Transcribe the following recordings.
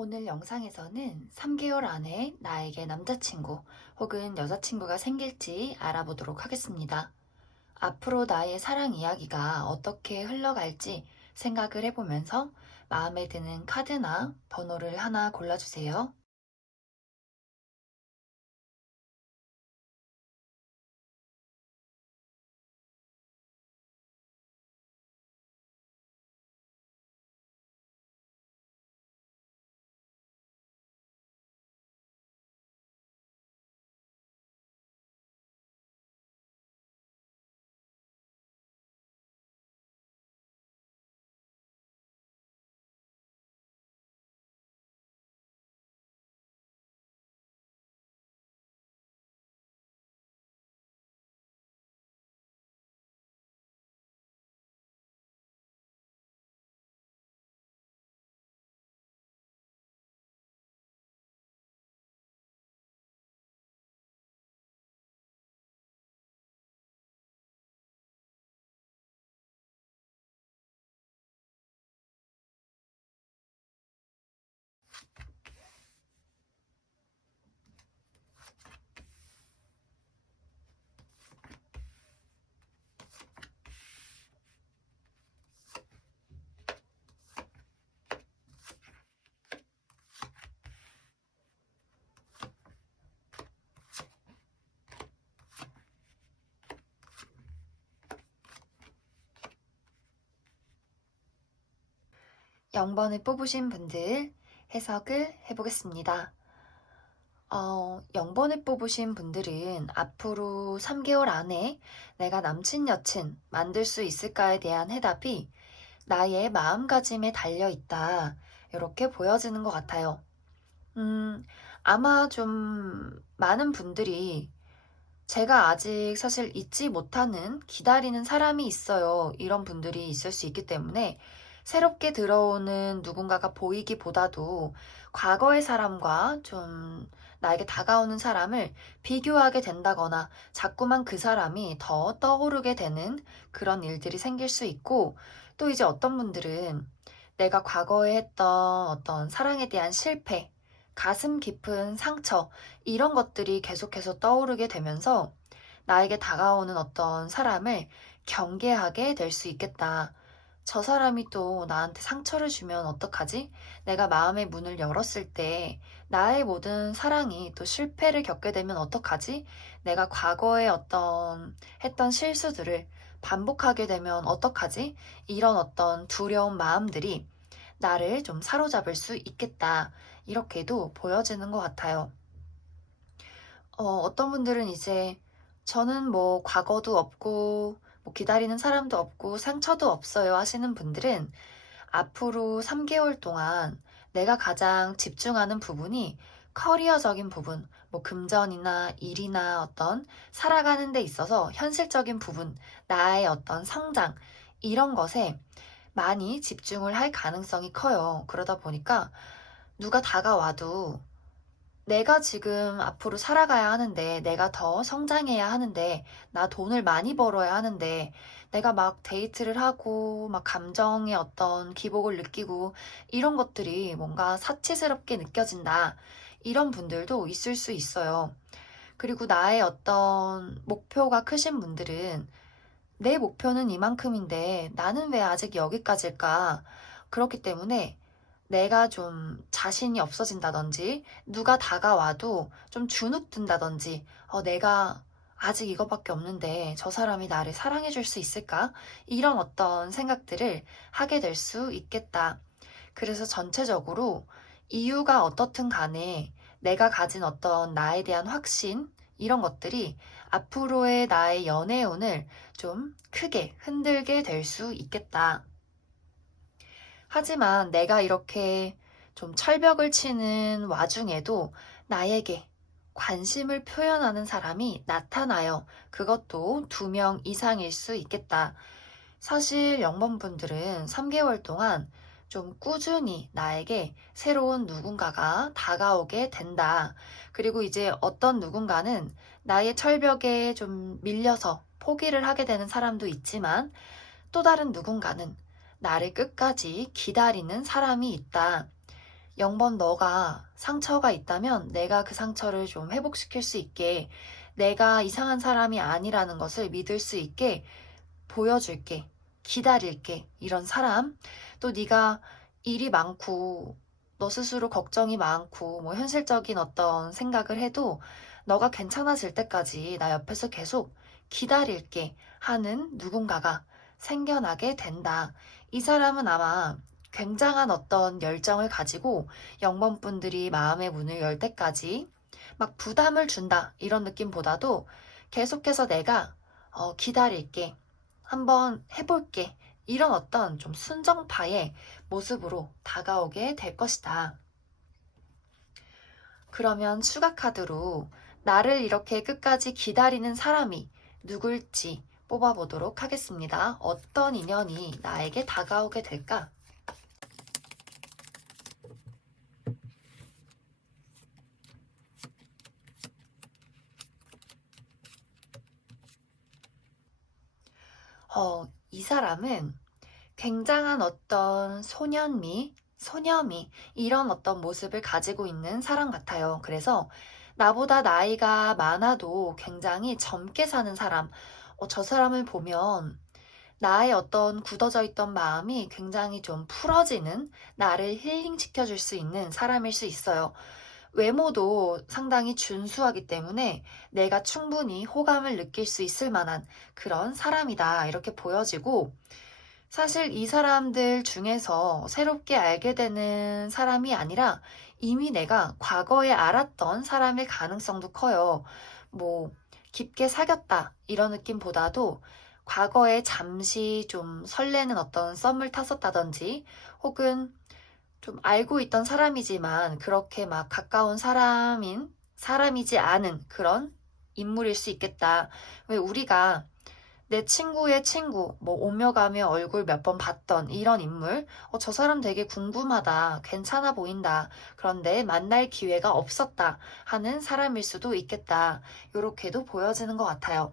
오늘 영상에서는 3개월 안에 나에게 남자친구 혹은 여자친구가 생길지 알아보도록 하겠습니다. 앞으로 나의 사랑 이야기가 어떻게 흘러갈지 생각을 해보면서 마음에 드는 카드나 번호를 하나 골라주세요. (0번을) 뽑으신 분들 해석을 해보겠습니다. 0번을 뽑으신 분들은 앞으로 3개월 안에 내가 남친, 여친 만들 수 있을까에 대한 해답이 나의 마음가짐에 달려있다. 이렇게 보여지는 것 같아요. 아마 좀 많은 분들이 제가 아직 사실 잊지 못하는 기다리는 사람이 있어요. 이런 분들이 있을 수 있기 때문에 새롭게 들어오는 누군가가 보이기보다도 과거의 사람과 좀 나에게 다가오는 사람을 비교하게 된다거나 자꾸만 그 사람이 더 떠오르게 되는 그런 일들이 생길 수 있고, 또 이제 어떤 분들은 내가 과거에 했던 어떤 사랑에 대한 실패, 가슴 깊은 상처, 이런 것들이 계속해서 떠오르게 되면서 나에게 다가오는 어떤 사람을 경계하게 될 수 있겠다. 저 사람이 또 나한테 상처를 주면 어떡하지? 내가 마음의 문을 열었을 때 나의 모든 사랑이 또 실패를 겪게 되면 어떡하지? 내가 과거에 어떤 했던 실수들을 반복하게 되면 어떡하지? 이런 어떤 두려운 마음들이 나를 좀 사로잡을 수 있겠다. 이렇게도 보여지는 것 같아요. 어떤 분들은 이제 저는 뭐 과거도 없고 뭐 기다리는 사람도 없고 상처도 없어요 하시는 분들은 앞으로 3개월 동안 내가 가장 집중하는 부분이 커리어적인 부분, 뭐 금전이나 일이나 어떤 살아가는 데 있어서 현실적인 부분, 나의 어떤 성장, 이런 것에 많이 집중을 할 가능성이 커요. 그러다 보니까 누가 다가와도 내가 지금 앞으로 살아가야 하는데, 내가 더 성장해야 하는데, 나 돈을 많이 벌어야 하는데, 내가 막 데이트를 하고, 막 감정의 어떤 기복을 느끼고, 이런 것들이 뭔가 사치스럽게 느껴진다. 이런 분들도 있을 수 있어요. 그리고 나의 어떤 목표가 크신 분들은 내 목표는 이만큼인데 나는 왜 아직 여기까지일까? 그렇기 때문에 내가 좀 자신이 없어진다든지 누가 다가와도 좀 주눅든다든지 내가 아직 이거밖에 없는데 저 사람이 나를 사랑해 줄 수 있을까? 이런 어떤 생각들을 하게 될 수 있겠다. 그래서 전체적으로 이유가 어떻든 간에 내가 가진 어떤 나에 대한 확신, 이런 것들이 앞으로의 나의 연애운을 좀 크게 흔들게 될 수 있겠다. 하지만 내가 이렇게 좀 철벽을 치는 와중에도 나에게 관심을 표현하는 사람이 나타나요. 그것도 2명 이상일 수 있겠다. 사실 영범분들은 3개월 동안 좀 꾸준히 나에게 새로운 누군가가 다가오게 된다. 그리고 이제 어떤 누군가는 나의 철벽에 좀 밀려서 포기를 하게 되는 사람도 있지만 또 다른 누군가는 나를 끝까지 기다리는 사람이 있다. 영번 너가 상처가 있다면 내가 그 상처를 좀 회복시킬 수 있게, 내가 이상한 사람이 아니라는 것을 믿을 수 있게 보여줄게, 기다릴게, 이런 사람. 또 네가 일이 많고 너 스스로 걱정이 많고 뭐 현실적인 어떤 생각을 해도 너가 괜찮아질 때까지 나 옆에서 계속 기다릴게 하는 누군가가 생겨나게 된다. 이 사람은 아마 굉장한 어떤 열정을 가지고 영번분들이 마음의 문을 열 때까지 막 부담을 준다, 이런 느낌보다도 계속해서 내가 기다릴게, 한번 해볼게, 이런 어떤 좀 순정파의 모습으로 다가오게 될 것이다. 그러면 추가 카드로 나를 이렇게 끝까지 기다리는 사람이 누굴지 뽑아보도록 하겠습니다. 어떤 인연이 나에게 다가오게 될까? 이 사람은 굉장한 어떤 소년미, 소녀미, 이런 어떤 모습을 가지고 있는 사람 같아요. 그래서 나보다 나이가 많아도 굉장히 젊게 사는 사람, 저 사람을 보면 나의 어떤 굳어져 있던 마음이 굉장히 좀 풀어지는, 나를 힐링시켜줄 수 있는 사람일 수 있어요. 외모도 상당히 준수하기 때문에 내가 충분히 호감을 느낄 수 있을 만한 그런 사람이다, 이렇게 보여지고, 사실 이 사람들 중에서 새롭게 알게 되는 사람이 아니라 이미 내가 과거에 알았던 사람일 가능성도 커요. 뭐, 깊게 사귀었다, 이런 느낌보다도 과거에 잠시 좀 설레는 어떤 썸을 탔었다든지, 혹은 좀 알고 있던 사람이지만 그렇게 막 가까운 사람이지 않은 그런 인물일 수 있겠다. 왜 우리가 내 친구의 친구, 뭐 오며 가며 얼굴 몇 번 봤던 이런 인물, 저 사람 되게 궁금하다, 괜찮아 보인다, 그런데 만날 기회가 없었다 하는 사람일 수도 있겠다. 이렇게도 보여지는 것 같아요.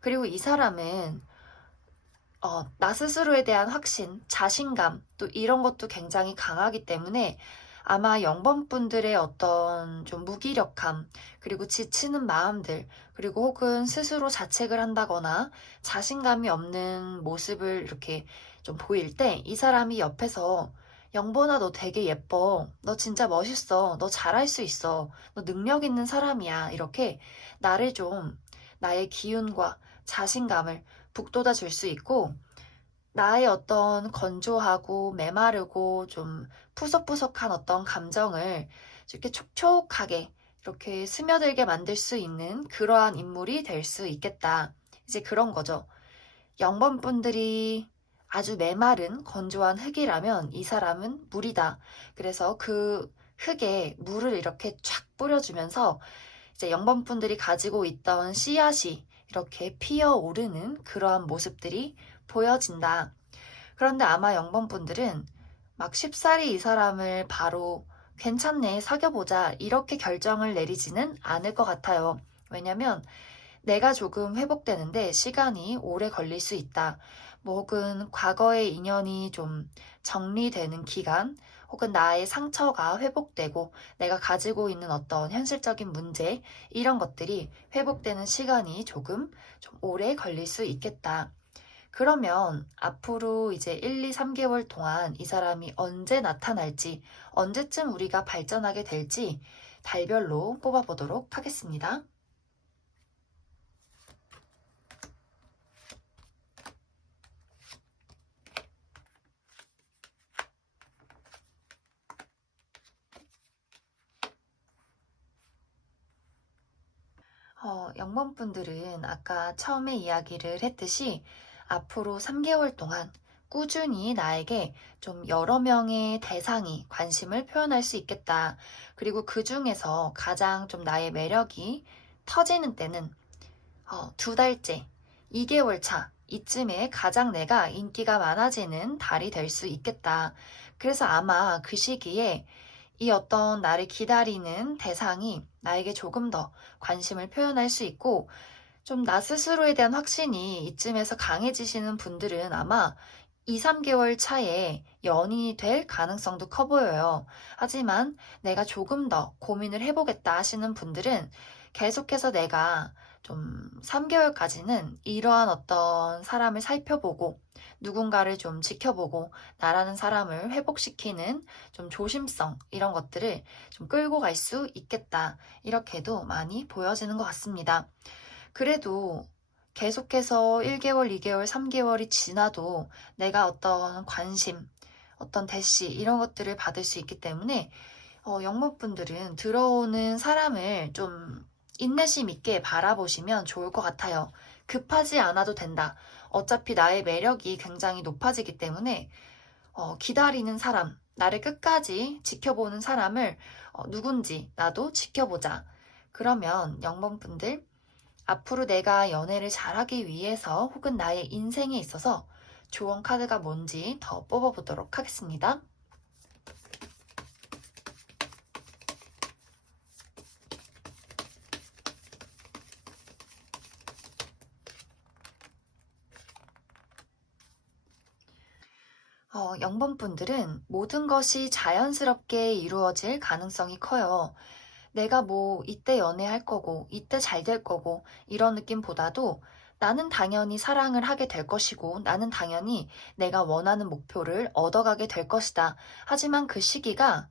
그리고 이 사람은 나 스스로에 대한 확신, 자신감, 또 이런 것도 굉장히 강하기 때문에 아마 영번분들의 어떤 좀 무기력함, 그리고 지치는 마음들, 그리고 혹은 스스로 자책을 한다거나 자신감이 없는 모습을 이렇게 좀 보일 때 이 사람이 옆에서 영번아, 너 되게 예뻐, 너 진짜 멋있어, 너 잘할 수 있어, 너 능력 있는 사람이야, 이렇게 나를 좀, 나의 기운과 자신감을 북돋아 줄 수 있고, 나의 어떤 건조하고 메마르고 좀 푸석푸석한 어떤 감정을 이렇게 촉촉하게 이렇게 스며들게 만들 수 있는 그러한 인물이 될 수 있겠다. 이제 그런 거죠. 영번분들이 아주 메마른 건조한 흙이라면 이 사람은 물이다. 그래서 그 흙에 물을 이렇게 쫙 뿌려주면서 이제 영번분들이 가지고 있던 씨앗이 이렇게 피어오르는 그러한 모습들이 보여진다. 그런데 아마 영번분들은 막 쉽사리 이 사람을 바로 괜찮네, 사귀어보자, 이렇게 결정을 내리지는 않을 것 같아요. 왜냐면 내가 조금 회복되는데 시간이 오래 걸릴 수 있다. 뭐 혹은 과거의 인연이 좀 정리되는 기간, 혹은 나의 상처가 회복되고 내가 가지고 있는 어떤 현실적인 문제, 이런 것들이 회복되는 시간이 조금 좀 오래 걸릴 수 있겠다. 그러면 앞으로 이제 1, 2, 3개월 동안 이 사람이 언제 나타날지, 언제쯤 우리가 발전하게 될지 달별로 뽑아보도록 하겠습니다. 영번분들은 아까 처음에 이야기를 했듯이 앞으로 3개월 동안 꾸준히 나에게 좀 여러 명의 대상이 관심을 표현할 수 있겠다. 그리고 그 중에서 가장 좀 나의 매력이 터지는 때는 2달째, 2개월 차, 이쯤에 가장 내가 인기가 많아지는 달이 될 수 있겠다. 그래서 아마 그 시기에 이 어떤 나를 기다리는 대상이 나에게 조금 더 관심을 표현할 수 있고, 좀 나 스스로에 대한 확신이 이쯤에서 강해지시는 분들은 아마 2, 3개월 차에 연인이 될 가능성도 커 보여요. 하지만 내가 조금 더 고민을 해보겠다 하시는 분들은 계속해서 내가 좀 3개월까지는 이러한 어떤 사람을 살펴보고 누군가를 좀 지켜보고 나라는 사람을 회복시키는 좀 조심성 이런 것들을 좀 끌고 갈 수 있겠다. 이렇게도 많이 보여지는 것 같습니다. 그래도 계속해서 1개월, 2개월, 3개월이 지나도 내가 어떤 관심, 어떤 대시 이런 것들을 받을 수 있기 때문에 영목분들은 들어오는 사람을 좀 인내심 있게 바라보시면 좋을 것 같아요. 급하지 않아도 된다. 어차피 나의 매력이 굉장히 높아지기 때문에 기다리는 사람, 나를 끝까지 지켜보는 사람을 누군지 나도 지켜보자. 그러면 영범분들 앞으로 내가 연애를 잘하기 위해서 혹은 나의 인생에 있어서 조언 카드가 뭔지 더 뽑아보도록 하겠습니다. 영범분들은 모든 것이 자연스럽게 이루어질 가능성이 커요. 내가 뭐 이때 연애할 거고 이때 잘 될 거고 이런 느낌보다도 나는 당연히 사랑을 하게 될 것이고 나는 당연히 내가 원하는 목표를 얻어가게 될 것이다. 하지만 그 시기가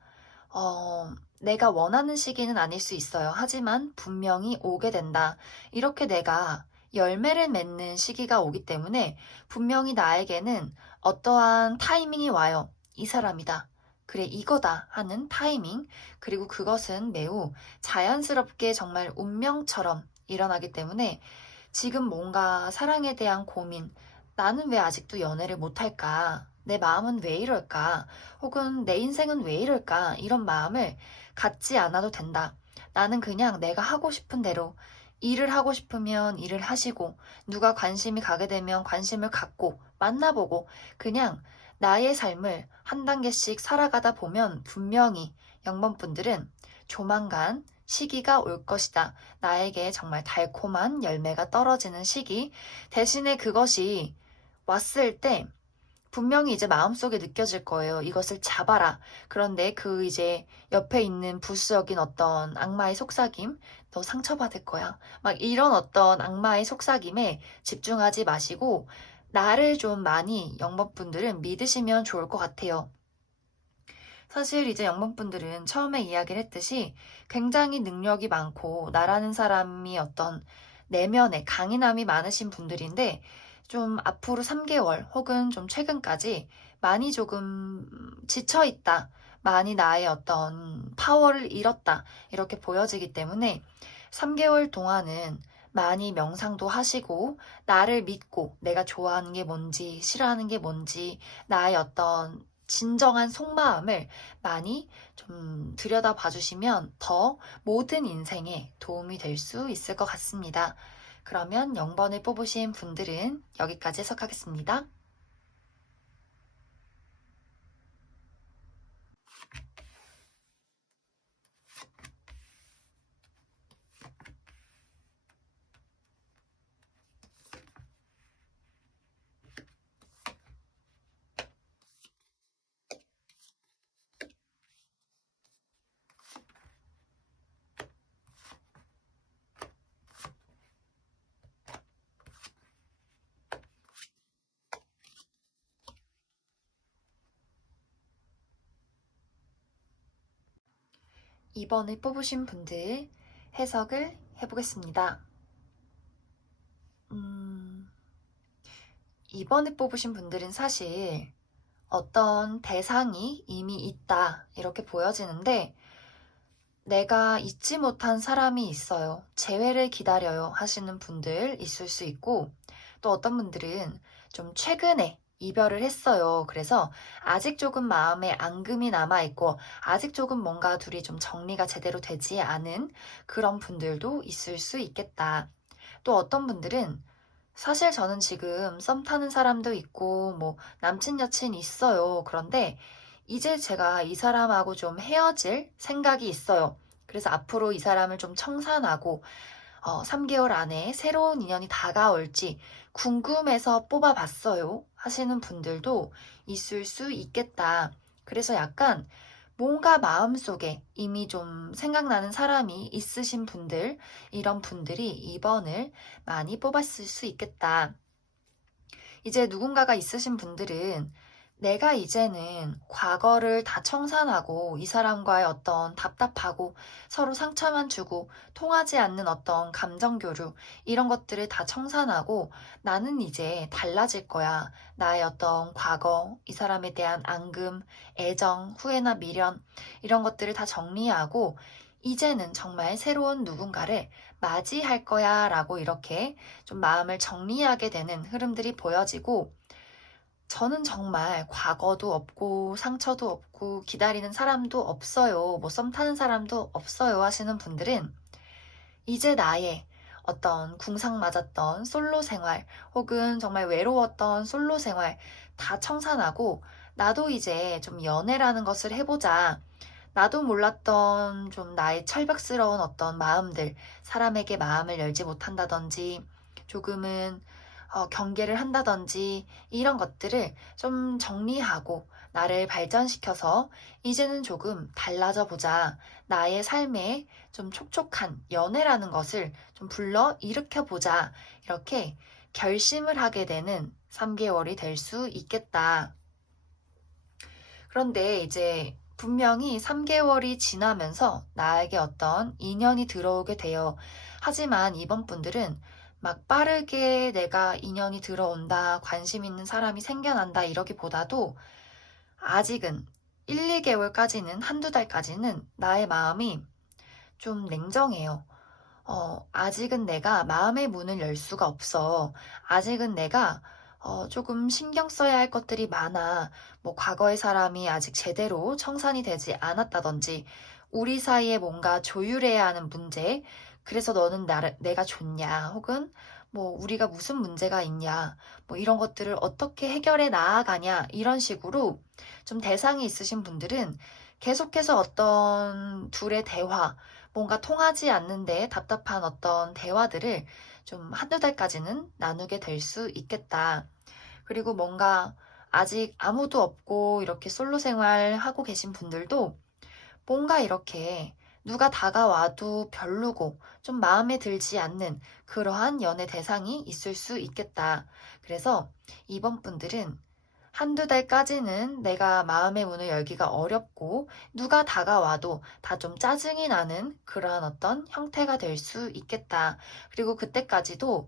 내가 원하는 시기는 아닐 수 있어요. 하지만 분명히 오게 된다. 이렇게 내가 열매를 맺는 시기가 오기 때문에 분명히 나에게는 어떠한 타이밍이 와요. 이 사람이다. 그래, 이거다 하는 타이밍. 그리고 그것은 매우 자연스럽게 정말 운명처럼 일어나기 때문에 지금 뭔가 사랑에 대한 고민, 나는 왜 아직도 연애를 못할까? 내 마음은 왜 이럴까? 혹은 내 인생은 왜 이럴까? 이런 마음을 갖지 않아도 된다. 나는 그냥 내가 하고 싶은 대로 일을 하고 싶으면 일을 하시고 누가 관심이 가게 되면 관심을 갖고 만나보고 그냥 나의 삶을 한 단계씩 살아가다 보면 분명히 영범분들은 조만간 시기가 올 것이다. 나에게 정말 달콤한 열매가 떨어지는 시기. 대신에 그것이 왔을 때 분명히 이제 마음속에 느껴질 거예요. 이것을 잡아라. 그런데 그 이제 옆에 있는 부수적인 어떤 악마의 속삭임, 너 상처받을 거야. 막 이런 어떤 악마의 속삭임에 집중하지 마시고 나를 좀 많이 영범분들은 믿으시면 좋을 것 같아요. 사실 이제 영범분들은 처음에 이야기를 했듯이 굉장히 능력이 많고 나라는 사람이 어떤 내면에 강인함이 많으신 분들인데 좀 앞으로 3개월 혹은 좀 최근까지 많이 조금 지쳐있다. 많이 나의 어떤 파워를 잃었다. 이렇게 보여지기 때문에 3개월 동안은 많이 명상도 하시고 나를 믿고 내가 좋아하는 게 뭔지 싫어하는 게 뭔지 나의 어떤 진정한 속마음을 많이 좀 들여다봐 주시면 더 모든 인생에 도움이 될 수 있을 것 같습니다. 그러면 0번을 뽑으신 분들은 여기까지 해석하겠습니다. (2번을) 뽑으신 분들 해석을 해보겠습니다. 2번을 뽑으신 분들은 사실 어떤 대상이 이미 있다 이렇게 보여지는데 내가 잊지 못한 사람이 있어요. 재회를 기다려요 하시는 분들 있을 수 있고 또 어떤 분들은 좀 최근에 이별을 했어요. 그래서 아직 조금 마음에 앙금이 남아있고 아직 조금 뭔가 둘이 좀 정리가 제대로 되지 않은 그런 분들도 있을 수 있겠다. 또 어떤 분들은 사실 저는 지금 썸 타는 사람도 있고 뭐 남친 여친 있어요. 그런데 이제 제가 이 사람하고 좀 헤어질 생각이 있어요. 그래서 앞으로 이 사람을 좀 청산하고 3개월 안에 새로운 인연이 다가올지 궁금해서 뽑아봤어요 하시는 분들도 있을 수 있겠다. 그래서 약간 뭔가 마음속에 이미 좀 생각나는 사람이 있으신 분들, 이런 분들이 2번을 많이 뽑았을 수 있겠다. 이제 누군가가 있으신 분들은 내가 이제는 과거를 다 청산하고 이 사람과의 어떤 답답하고 서로 상처만 주고 통하지 않는 어떤 감정 교류 이런 것들을 다 청산하고 나는 이제 달라질 거야. 나의 어떤 과거, 이 사람에 대한 앙금, 애정, 후회나 미련 이런 것들을 다 정리하고 이제는 정말 새로운 누군가를 맞이할 거야 라고 이렇게 좀 마음을 정리하게 되는 흐름들이 보여지고 저는 정말 과거도 없고 상처도 없고 기다리는 사람도 없어요. 뭐 썸 타는 사람도 없어요 하시는 분들은 이제 나의 어떤 궁상 맞았던 솔로 생활 혹은 정말 외로웠던 솔로 생활 다 청산하고 나도 이제 좀 연애라는 것을 해보자. 나도 몰랐던 좀 나의 철벽스러운 어떤 마음들, 사람에게 마음을 열지 못한다든지, 조금은 경계를 한다든지, 이런 것들을 좀 정리하고 나를 발전시켜서 이제는 조금 달라져 보자. 나의 삶에 좀 촉촉한 연애라는 것을 좀 불러 일으켜 보자. 이렇게 결심을 하게 되는 3개월이 될 수 있겠다. 그런데 이제 분명히 3개월이 지나면서 나에게 어떤 인연이 들어오게 돼요. 하지만 이번 분들은 막 빠르게 내가 인연이 들어온다, 관심 있는 사람이 생겨난다 이러기보다도 아직은 1, 2개월까지는, 한두 달까지는 나의 마음이 좀 냉정해요. 아직은 내가 마음의 문을 열 수가 없어. 아직은 내가 조금 신경 써야 할 것들이 많아. 뭐 과거의 사람이 아직 제대로 청산이 되지 않았다든지, 우리 사이에 뭔가 조율해야 하는 문제, 그래서 너는 내가 좋냐, 혹은 뭐 우리가 무슨 문제가 있냐, 뭐 이런 것들을 어떻게 해결해 나아가냐, 이런 식으로 좀 대상이 있으신 분들은 계속해서 어떤 둘의 대화, 뭔가 통하지 않는데 답답한 어떤 대화들을 좀 한두 달까지는 나누게 될 수 있겠다. 그리고 뭔가 아직 아무도 없고 이렇게 솔로 생활 하고 계신 분들도 뭔가 이렇게 누가 다가와도 별로고 좀 마음에 들지 않는 그러한 연애 대상이 있을 수 있겠다. 그래서 이번 분들은 한두 달까지는 내가 마음의 문을 열기가 어렵고 누가 다가와도 다 좀 짜증이 나는 그러한 어떤 형태가 될 수 있겠다. 그리고 그때까지도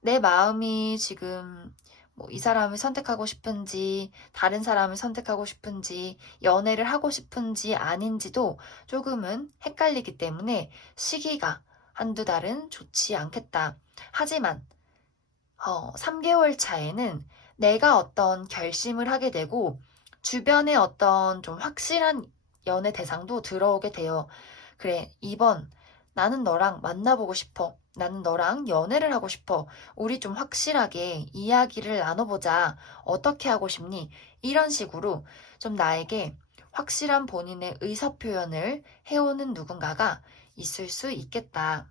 내 마음이 지금 뭐 이 사람을 선택하고 싶은지, 다른 사람을 선택하고 싶은지, 연애를 하고 싶은지 아닌지도 조금은 헷갈리기 때문에 시기가 한두 달은 좋지 않겠다. 하지만 3개월 차에는 내가 어떤 결심을 하게 되고 주변에 어떤 좀 확실한 연애 대상도 들어오게 돼요. 그래, 이번 나는 너랑 만나보고 싶어. 나는 너랑 연애를 하고 싶어. 우리 좀 확실하게 이야기를 나눠보자. 어떻게 하고 싶니? 이런 식으로 좀 나에게 확실한 본인의 의사표현을 해오는 누군가가 있을 수 있겠다.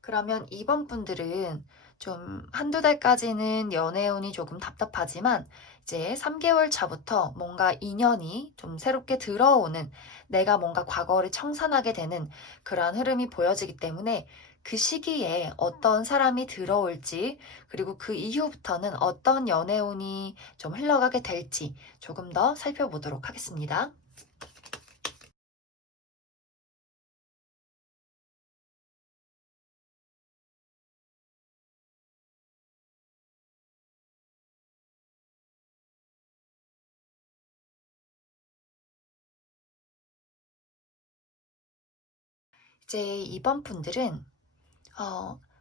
그러면 이번 분들은 좀 한두 달까지는 연애운이 조금 답답하지만 이제 3개월 차부터 뭔가 인연이 좀 새롭게 들어오는 내가 뭔가 과거를 청산하게 되는 그런 흐름이 보여지기 때문에 그 시기에 어떤 사람이 들어올지 그리고 그 이후부터는 어떤 연애운이 좀 흘러가게 될지 조금 더 살펴보도록 하겠습니다. 이제 이번 분들은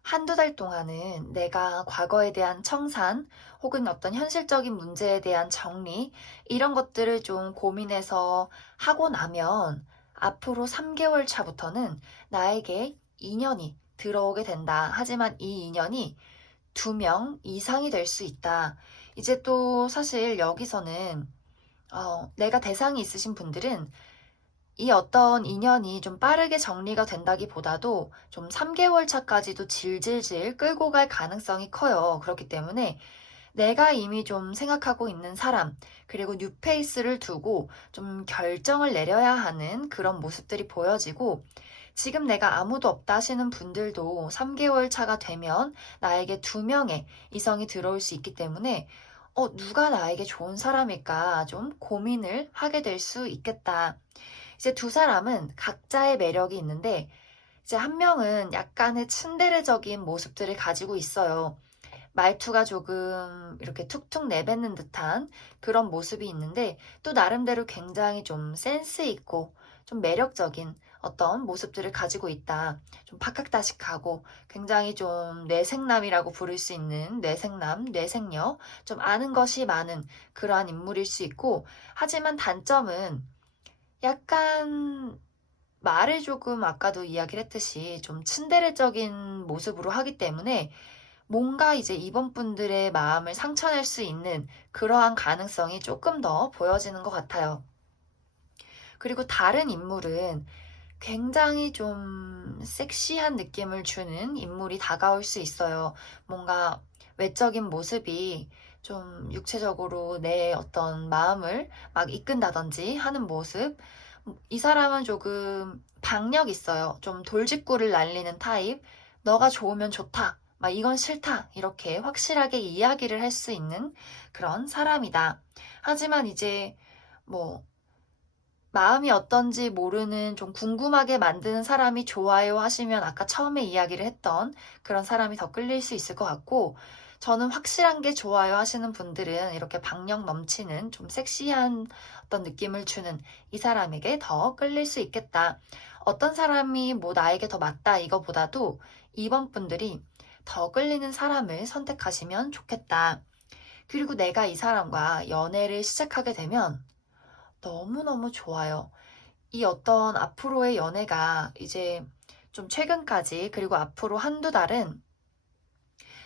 한두 달 동안은 내가 과거에 대한 청산 혹은 어떤 현실적인 문제에 대한 정리 이런 것들을 좀 고민해서 하고 나면 앞으로 3개월 차부터는 나에게 인연이 들어오게 된다. 하지만 이 인연이 2명 이상이 될 수 있다. 이제 또 사실 여기서는 내가 대상이 있으신 분들은 이 어떤 인연이 좀 빠르게 정리가 된다기보다도 좀 3개월 차까지도 질질질 끌고 갈 가능성이 커요. 그렇기 때문에 내가 이미 좀 생각하고 있는 사람, 그리고 뉴페이스를 두고 좀 결정을 내려야 하는 그런 모습들이 보여지고, 지금 내가 아무도 없다 하시는 분들도 3개월 차가 되면 나에게 2명의 이성이 들어올 수 있기 때문에, 누가 나에게 좋은 사람일까 좀 고민을 하게 될 수 있겠다. 이제 두 사람은 각자의 매력이 있는데, 이제 한 명은 약간의 츤데레적인 모습들을 가지고 있어요. 말투가 조금 이렇게 툭툭 내뱉는 듯한 그런 모습이 있는데, 또 나름대로 굉장히 좀 센스 있고 좀 매력적인 어떤 모습들을 가지고 있다. 좀 박학다식하고 굉장히 좀 뇌생남이라고 부를 수 있는 뇌생남, 뇌생녀, 좀 아는 것이 많은 그러한 인물일 수 있고, 하지만 단점은 약간 말을 조금 아까도 이야기를 했듯이 좀 츤데레적인 모습으로 하기 때문에 뭔가 이제 이번 분들의 마음을 상처낼 수 있는 그러한 가능성이 조금 더 보여지는 것 같아요. 그리고 다른 인물은 굉장히 좀 섹시한 느낌을 주는 인물이 다가올 수 있어요. 뭔가 외적인 모습이 좀 육체적으로 내 어떤 마음을 막 이끈다든지 하는 모습. 이 사람은 조금 박력 있어요. 좀 돌직구를 날리는 타입. 너가 좋으면 좋다. 막 이건 싫다. 이렇게 확실하게 이야기를 할 수 있는 그런 사람이다. 하지만 이제 뭐 마음이 어떤지 모르는 좀 궁금하게 만드는 사람이 좋아요 하시면 아까 처음에 이야기를 했던 그런 사람이 더 끌릴 수 있을 것 같고, 저는 확실한 게 좋아요 하시는 분들은 이렇게 박력 넘치는 좀 섹시한 어떤 느낌을 주는 이 사람에게 더 끌릴 수 있겠다. 어떤 사람이 뭐 나에게 더 맞다 이거보다도 이번 분들이 더 끌리는 사람을 선택하시면 좋겠다. 그리고 내가 이 사람과 연애를 시작하게 되면 너무너무 좋아요. 이 어떤 앞으로의 연애가 이제 좀 최근까지, 그리고 앞으로 한두 달은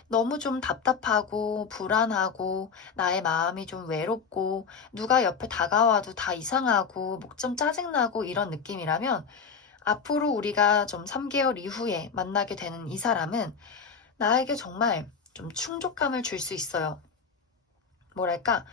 너무 좀 답답하고 불안하고 나의 마음이 좀 외롭고 누가 옆에 다가와도 다 이상하고 목 좀 짜증나고 이런 느낌이라면, 앞으로 우리가 좀 3개월 이후에 만나게 되는 이 사람은 나에게 정말 좀 충족감을 줄 수 있어요. 뭐랄까,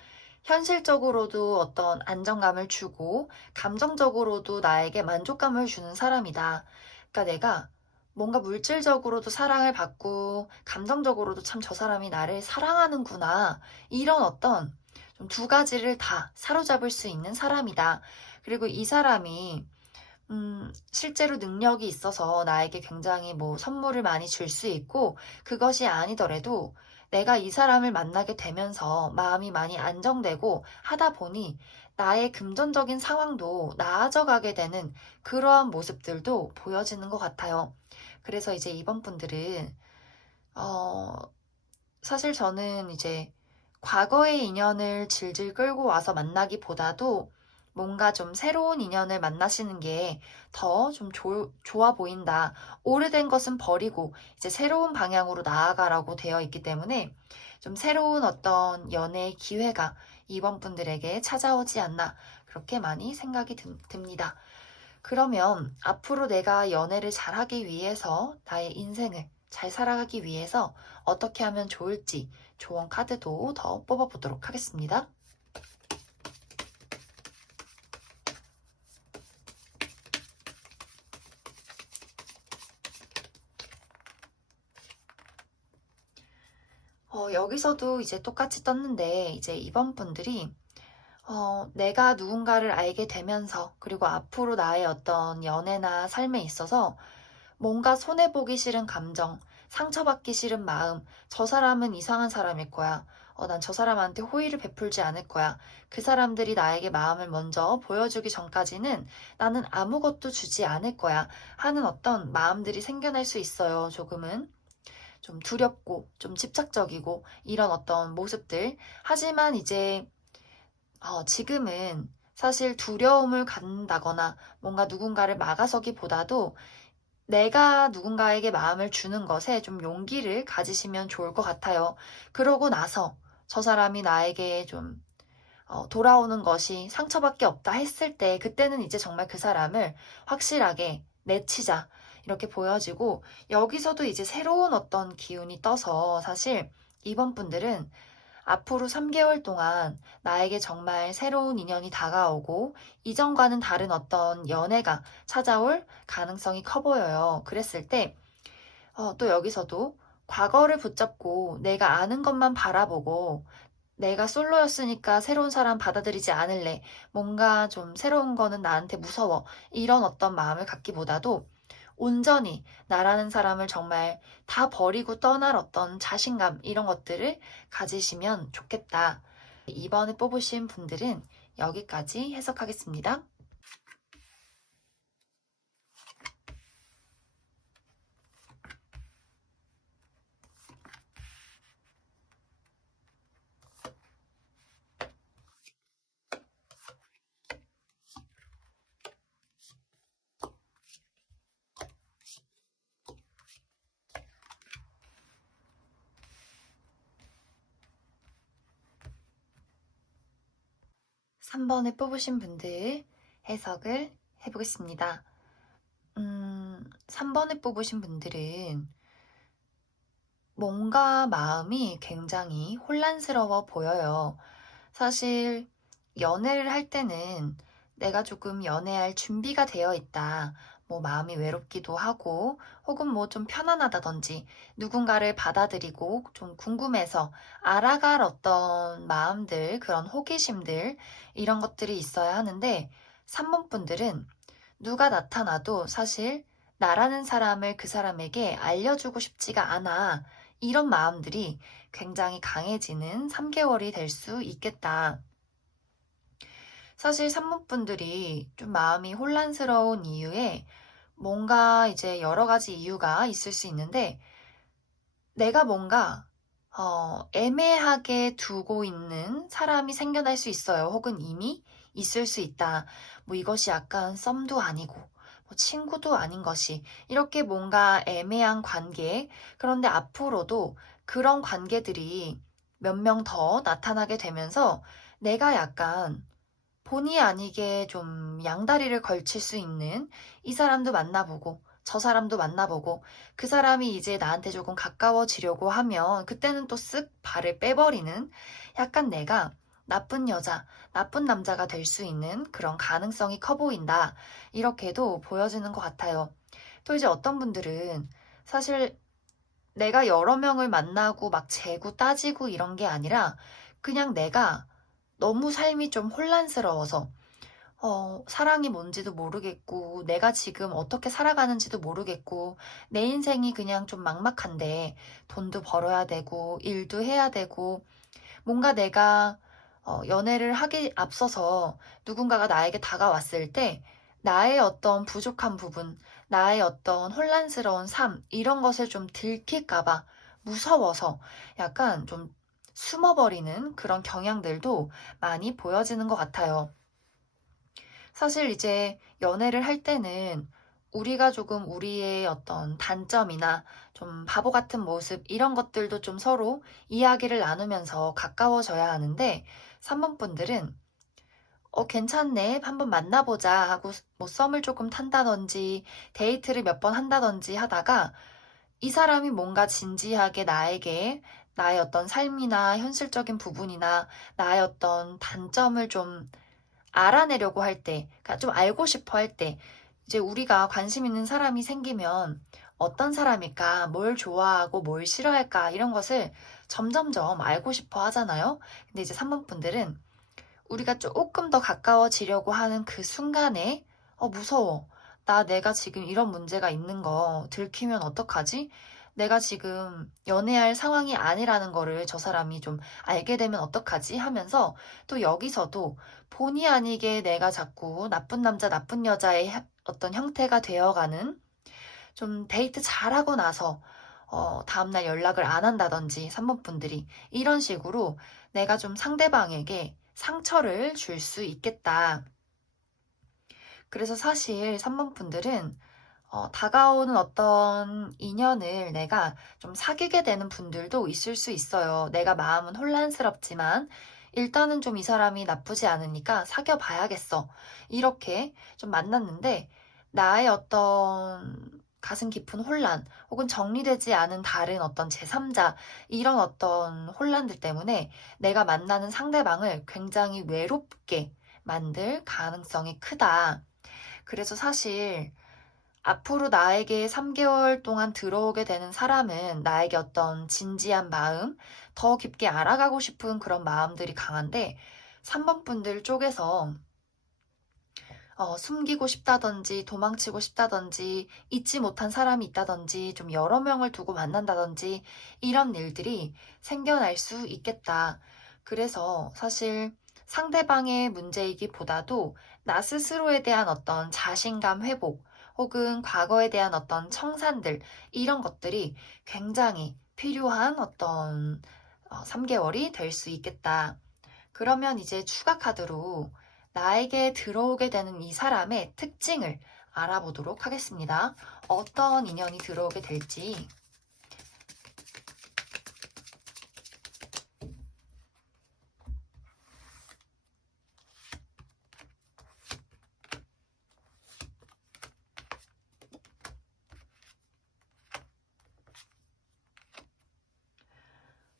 현실적으로도 어떤 안정감을 주고 감정적으로도 나에게 만족감을 주는 사람이다. 그러니까 내가 뭔가 물질적으로도 사랑을 받고 감정적으로도 참 저 사람이 나를 사랑하는구나. 이런 어떤 좀 두 가지를 다 사로잡을 수 있는 사람이다. 그리고 이 사람이 실제로 능력이 있어서 나에게 굉장히 뭐 선물을 많이 줄 수 있고, 그것이 아니더라도 내가 이 사람을 만나게 되면서 마음이 많이 안정되고 하다 보니 나의 금전적인 상황도 나아져 가게 되는 그러한 모습들도 보여지는 것 같아요. 그래서 이제 이번 분들은, 어, 사실 저는 이제 과거의 인연을 질질 끌고 와서 만나기보다도 뭔가 좀 새로운 인연을 만나시는 게 더 좀 좋아 보인다. 오래된 것은 버리고 이제 새로운 방향으로 나아가라고 되어 있기 때문에 좀 새로운 어떤 연애의 기회가 이번 분들에게 찾아오지 않나, 그렇게 많이 생각이 듭니다. 그러면 앞으로 내가 연애를 잘하기 위해서, 나의 인생을 잘 살아가기 위해서 어떻게 하면 좋을지 조언 카드도 더 뽑아보도록 하겠습니다. 여기서도 이제 똑같이 떴는데, 이제 이번 분들이 내가 누군가를 알게 되면서, 그리고 앞으로 나의 어떤 연애나 삶에 있어서 뭔가 손해보기 싫은 감정, 상처받기 싫은 마음, 저 사람은 이상한 사람일 거야. 난 저 사람한테 호의를 베풀지 않을 거야. 그 사람들이 나에게 마음을 먼저 보여주기 전까지는 나는 아무것도 주지 않을 거야. 하는 어떤 마음들이 생겨날 수 있어요, 조금은. 좀 두렵고, 좀 집착적이고, 이런 어떤 모습들. 하지만 이제 지금은 사실 두려움을 갖는다거나 뭔가 누군가를 막아서기보다도 내가 누군가에게 마음을 주는 것에 좀 용기를 가지시면 좋을 것 같아요. 그러고 나서 저 사람이 나에게 좀 돌아오는 것이 상처밖에 없다 했을 때 그때는 이제 정말 그 사람을 확실하게 내치자 이렇게 보여지고 여기서도 이제 새로운 어떤 기운이 떠서 사실 이번 분들은 앞으로 3개월 동안 나에게 정말 새로운 인연이 다가오고 이전과는 다른 어떤 연애가 찾아올 가능성이 커 보여요. 그랬을 때 또 여기서도 과거를 붙잡고 내가 아는 것만 바라보고 내가 솔로였으니까 새로운 사람 받아들이지 않을래. 뭔가 좀 새로운 거는 나한테 무서워. 이런 어떤 마음을 갖기보다도 온전히 나라는 사람을 정말 다 버리고 떠날 어떤 자신감, 이런 것들을 가지시면 좋겠다. 이번에 뽑으신 분들은 여기까지 해석하겠습니다. 3번을 뽑으신 분들 해석을 해보겠습니다. 3번을 뽑으신 분들은 뭔가 마음이 굉장히 혼란스러워 보여요. 사실 연애를 할 때는 내가 조금 연애할 준비가 되어 있다. 뭐 마음이 외롭기도 하고 혹은 뭐 좀 편안하다든지 누군가를 받아들이고 좀 궁금해서 알아갈 어떤 마음들, 그런 호기심들 이런 것들이 있어야 하는데 3번 분들은 누가 나타나도 사실 나라는 사람을 그 사람에게 알려주고 싶지가 않아. 이런 마음들이 굉장히 강해지는 3개월이 될 수 있겠다. 사실 산모분들이 좀 마음이 혼란스러운 이유에 뭔가 이제 여러 가지 이유가 있을 수 있는데 내가 뭔가 애매하게 두고 있는 사람이 생겨날 수 있어요. 혹은 이미 있을 수 있다. 뭐 이것이 약간 썸도 아니고 뭐 친구도 아닌 것이 이렇게 뭔가 애매한 관계, 그런데 앞으로도 그런 관계들이 몇 명 더 나타나게 되면서 내가 약간 본의 아니게 좀 양다리를 걸칠 수 있는, 이 사람도 만나보고 저 사람도 만나보고 그 사람이 이제 나한테 조금 가까워지려고 하면 그때는 또 쓱 발을 빼버리는, 약간 내가 나쁜 여자, 나쁜 남자가 될 수 있는 그런 가능성이 커 보인다. 이렇게도 보여지는 것 같아요. 또 이제 어떤 분들은 사실 내가 여러 명을 만나고 막 재고 따지고 이런 게 아니라 그냥 내가 너무 삶이 좀 혼란스러워서 사랑이 뭔지도 모르겠고, 내가 지금 어떻게 살아가는지도 모르겠고, 내 인생이 그냥 좀 막막한데, 돈도 벌어야 되고, 일도 해야 되고, 뭔가 내가 연애를 하기 앞서서 누군가가 나에게 다가왔을 때, 나의 어떤 부족한 부분, 나의 어떤 혼란스러운 삶, 이런 것을 좀 들킬까봐 무서워서 약간 좀 숨어버리는 그런 경향들도 많이 보여지는 것 같아요. 사실 이제 연애를 할 때는 우리가 조금 우리의 어떤 단점이나 좀 바보 같은 모습 이런 것들도 좀 서로 이야기를 나누면서 가까워져야 하는데 3번 분들은 괜찮네. 한번 만나보자 하고 뭐 썸을 조금 탄다든지 데이트를 몇 번 한다든지 하다가 이 사람이 뭔가 진지하게 나에게 나의 어떤 삶이나 현실적인 부분이나 나의 어떤 단점을 좀 알아내려고 할 때, 그러니까 좀 알고 싶어 할 때, 이제 우리가 관심 있는 사람이 생기면 어떤 사람일까, 뭘 좋아하고 뭘 싫어할까, 이런 것을 점점점 알고 싶어 하잖아요. 근데 이제 3번 분들은 우리가 조금 더 가까워지려고 하는 그 순간에, 무서워. 내가 지금 이런 문제가 있는 거 들키면 어떡하지? 내가 지금 연애할 상황이 아니라는 거를 저 사람이 좀 알게 되면 어떡하지? 하면서 또 여기서도 본의 아니게 내가 자꾸 나쁜 남자, 나쁜 여자의 어떤 형태가 되어가는, 좀 데이트 잘하고 나서 다음날 연락을 안 한다든지 3번 분들이 이런 식으로 내가 좀 상대방에게 상처를 줄 수 있겠다. 그래서 사실 3번 분들은 다가오는 어떤 인연을 내가 좀 사귀게 되는 분들도 있을 수 있어요. 내가 마음은 혼란스럽지만 일단은 좀 이 사람이 나쁘지 않으니까 사귀어 봐야겠어. 이렇게 좀 만났는데 나의 어떤 가슴 깊은 혼란 혹은 정리되지 않은 다른 어떤 제3자 이런 어떤 혼란들 때문에 내가 만나는 상대방을 굉장히 외롭게 만들 가능성이 크다. 그래서 사실 앞으로 나에게 3개월 동안 들어오게 되는 사람은 나에게 어떤 진지한 마음, 더 깊게 알아가고 싶은 그런 마음들이 강한데 3번 분들 쪽에서 숨기고 싶다든지 도망치고 싶다든지 잊지 못한 사람이 있다든지 좀 여러 명을 두고 만난다든지 이런 일들이 생겨날 수 있겠다. 그래서 사실 상대방의 문제이기보다도 나 스스로에 대한 어떤 자신감 회복 혹은 과거에 대한 어떤 청산들 이런 것들이 굉장히 필요한 어떤 3개월이 될 수 있겠다. 그러면 이제 추가 카드로 나에게 들어오게 되는 이 사람의 특징을 알아보도록 하겠습니다. 어떤 인연이 들어오게 될지.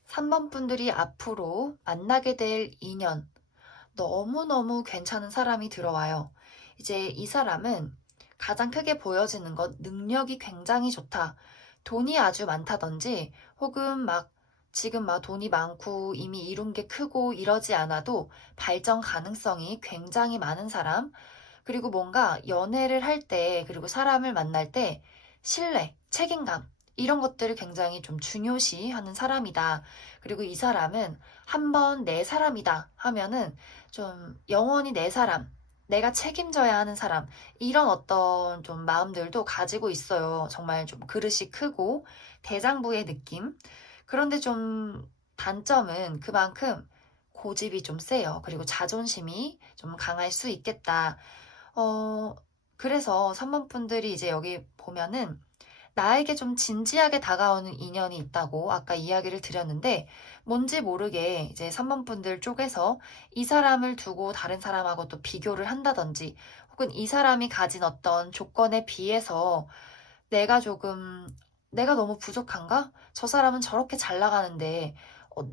3번 분들이 앞으로 만나게 될 인연, 너무너무 괜찮은 사람이 들어와요. 이제 이 사람은 가장 크게 보여지는 것, 능력이 굉장히 좋다. 돈이 아주 많다든지, 혹은 지금 돈이 많고 이미 이룬 게 크고 이러지 않아도 발전 가능성이 굉장히 많은 사람, 그리고 뭔가 연애를 할 때, 그리고 사람을 만날 때 신뢰, 책임감, 이런 것들을 굉장히 좀 중요시 하는 사람이다. 그리고 이 사람은 한번 내 사람이다 하면은 좀 영원히 내 사람, 내가 책임져야 하는 사람, 이런 어떤 좀 마음들도 가지고 있어요. 정말 좀 그릇이 크고 대장부의 느낌. 그런데 좀 단점은 그만큼 고집이 좀 세요. 그리고 자존심이 좀 강할 수 있겠다. 어, 그래서 3번 분들이 이제 여기 보면은 나에게 좀 진지하게 다가오는 인연이 있다고 아까 이야기를 드렸는데 뭔지 모르게 이제 3번 분들 쪽에서 이 사람을 두고 다른 사람하고 또 비교를 한다든지 혹은 이 사람이 가진 어떤 조건에 비해서 내가 너무 부족한가? 저 사람은 저렇게 잘 나가는데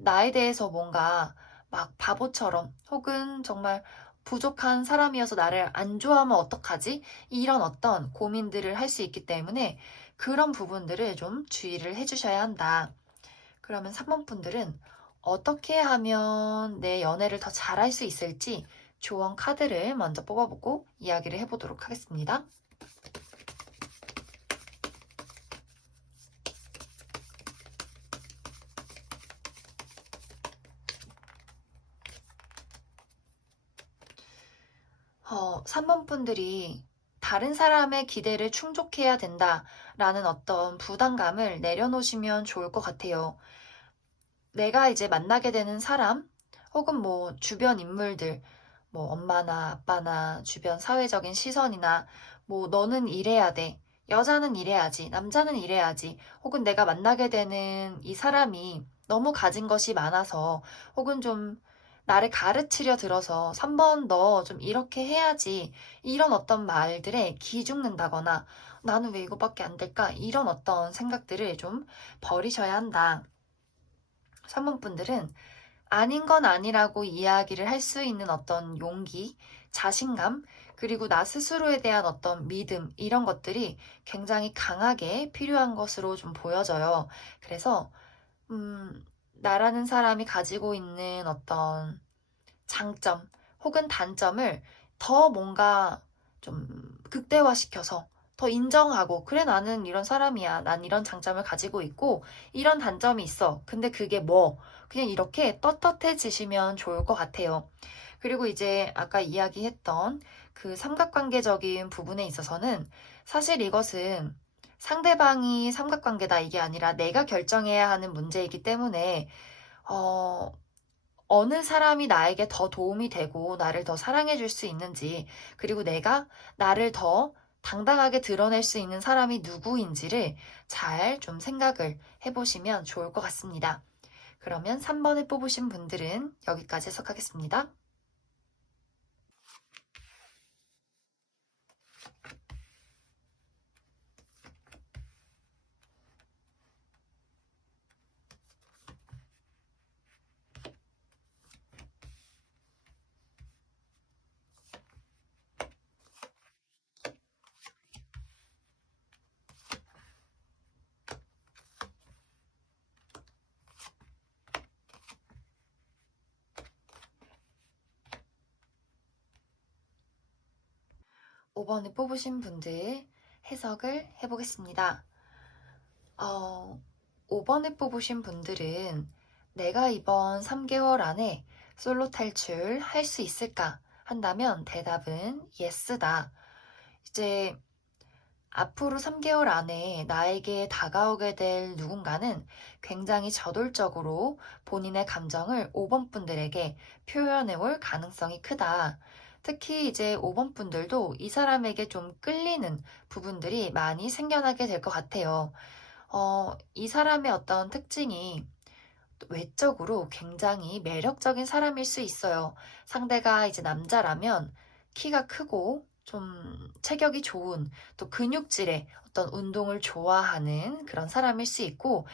나에 대해서 뭔가 막 바보처럼 혹은 정말 부족한 사람이어서 나를 안 좋아하면 어떡하지? 이런 어떤 고민들을 할 수 있기 때문에 그런 부분들을 좀 주의를 해주셔야 한다. 그러면 3번 분들은 어떻게 하면 내 연애를 더 잘할 수 있을지 조언 카드를 먼저 뽑아보고 이야기를 해보도록 하겠습니다. 어, 3번 분들이 다른 사람의 기대를 충족해야 된다라는 어떤 부담감을 내려놓으시면 좋을 것 같아요. 내가 이제 만나게 되는 사람, 혹은 주변 인물들, 엄마나 아빠나 주변 사회적인 시선이나 너는 이래야 돼. 여자는 이래야지. 남자는 이래야지. 혹은 내가 만나게 되는 이 사람이 너무 가진 것이 많아서 혹은 좀 나를 가르치려 들어서 3번 너 좀 이렇게 해야지. 이런 어떤 말들에 기죽는다거나 나는 왜 이거밖에 안 될까? 이런 어떤 생각들을 좀 버리셔야 한다. 3번 분들은 아닌 건 아니라고 이야기를 할 수 있는 어떤 용기, 자신감, 그리고 나 스스로에 대한 어떤 믿음, 이런 것들이 굉장히 강하게 필요한 것으로 좀 보여져요. 그래서, 나라는 사람이 가지고 있는 어떤 장점 혹은 단점을 더 뭔가 좀 극대화시켜서 더 인정하고, 그래, 나는 이런 사람이야. 난 이런 장점을 가지고 있고, 이런 단점이 있어. 근데 그게 뭐? 그냥 이렇게 떳떳해지시면 좋을 것 같아요. 그리고 이제 아까 이야기했던 그 삼각관계적인 부분에 있어서는 사실 이것은 상대방이 삼각관계다 이게 아니라 내가 결정해야 하는 문제이기 때문에, 어, 어느 사람이 나에게 더 도움이 되고 나를 더 사랑해 줄 수 있는지, 그리고 내가 나를 더 당당하게 드러낼 수 있는 사람이 누구인지를 잘 좀 생각을 해보시면 좋을 것 같습니다. 그러면 3번을 뽑으신 분들은 여기까지 해석하겠습니다. 5번을 뽑으신 분들 해석을 해보겠습니다. 5번을 뽑으신 분들은 내가 이번 3개월 안에 솔로 탈출 할 수 있을까 한다면 대답은 yes다. 이제 앞으로 3개월 안에 나에게 다가오게 될 누군가는 굉장히 저돌적으로 본인의 감정을 5번 분들에게 표현해 올 가능성이 크다. 특히 이제 5번 분들도 이 사람에게 좀 끌리는 부분들이 많이 생겨나게 될 것 같아요. 이 사람의 어떤 특징이 외적으로 굉장히 매력적인 사람일 수 있어요. 상대가 이제 남자라면 키가 크고 좀 체격이 좋은 또 근육질의 어떤 운동을 좋아하는 그런 사람일 수 있고